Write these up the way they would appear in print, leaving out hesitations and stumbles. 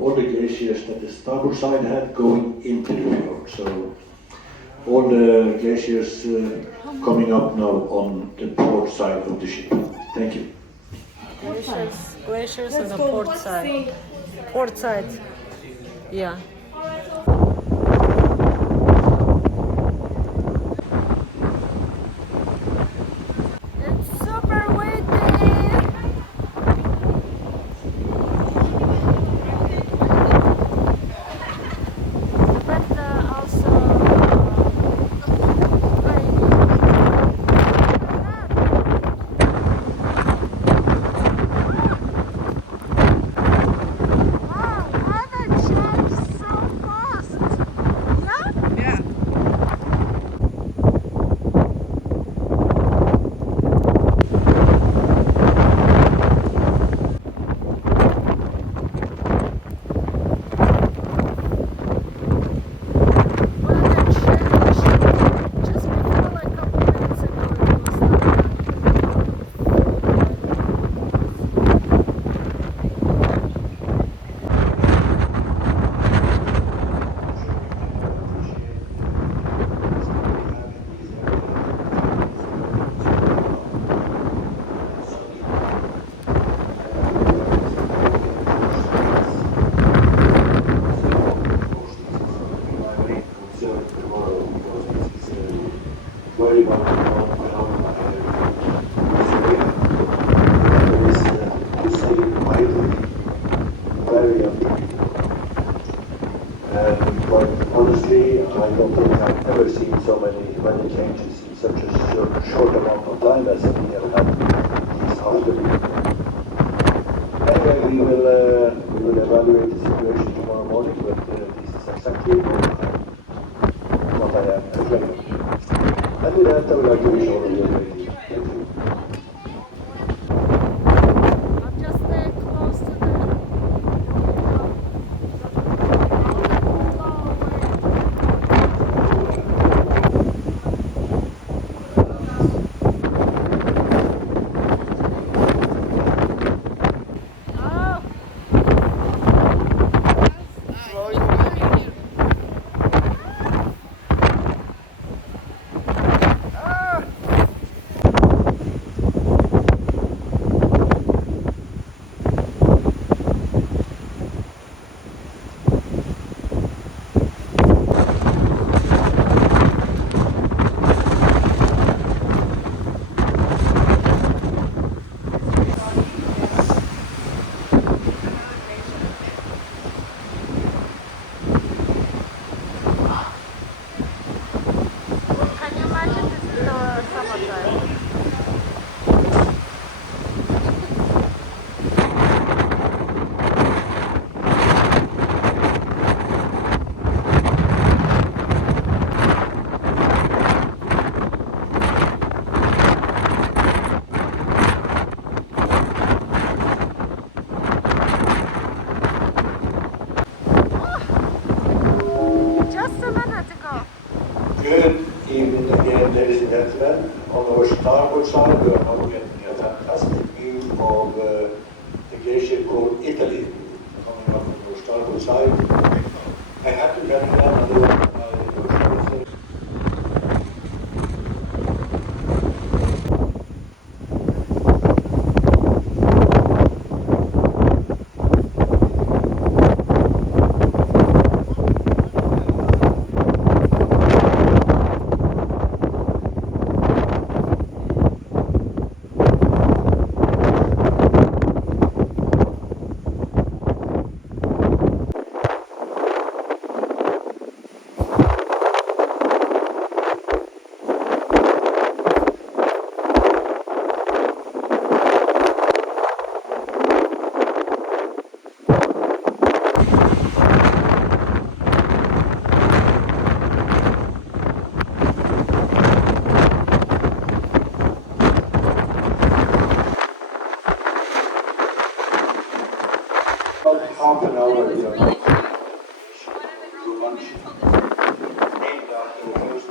all the glaciers that the starboard side had going into the fjord. So all the glaciers coming up now on the port side of the ship. Thank you. Glaciers on the port side. Port side. Yeah. It's super windy. But also But honestly, I don't think I've ever seen so many weather changes in such a short amount of time as we have had this afternoon. Anyway, we will evaluate the situation tomorrow morning, but this is exactly what I am afraid of. And with that, I would like to wish all of you a great day. Thank you. I'm just close to the Good evening again, ladies and gentlemen. On our starboard side, we are now getting a fantastic view of the glacier called Italy, coming up on our starboard side. I have to get that on the half an hour we are now to lunch. Named after the first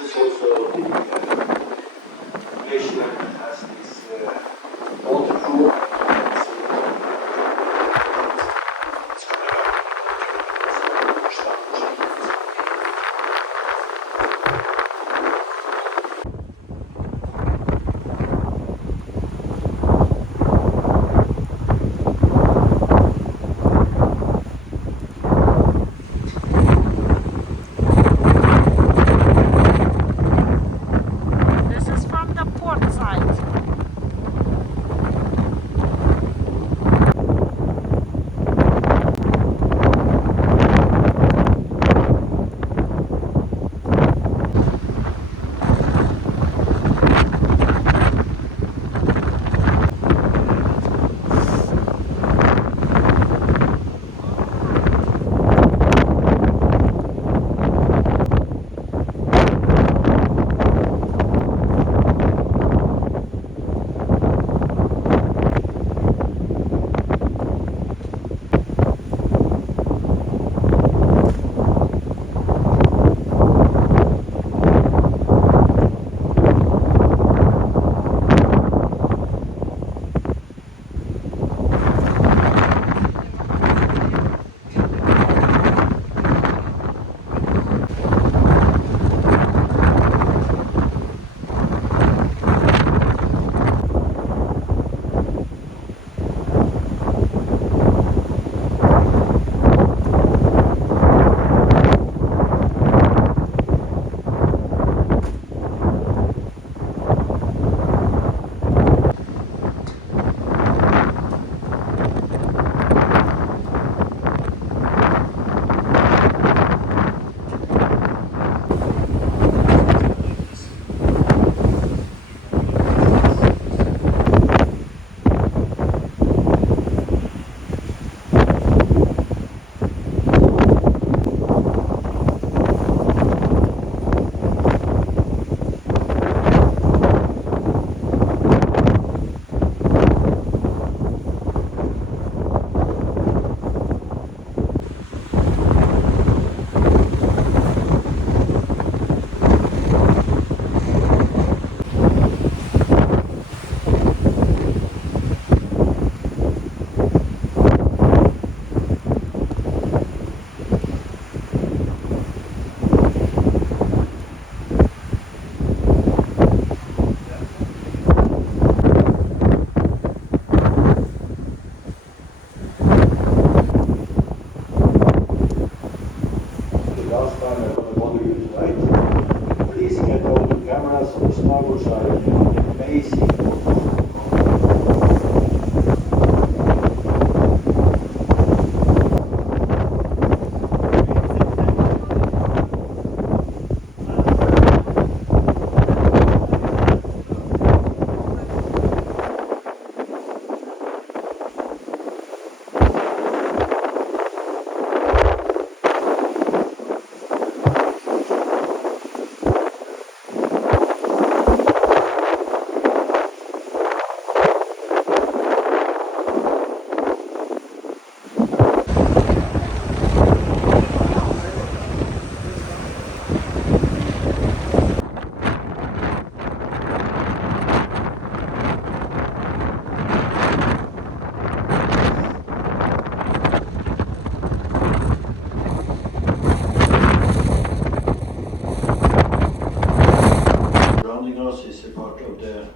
this also the glacier has this altar This is from the port side.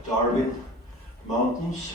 Darwin Mountains.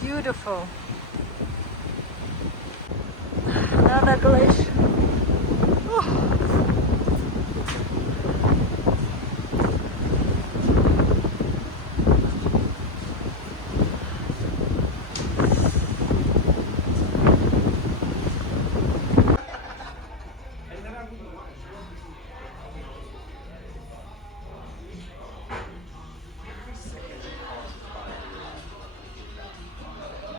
Beautiful. Another glacier.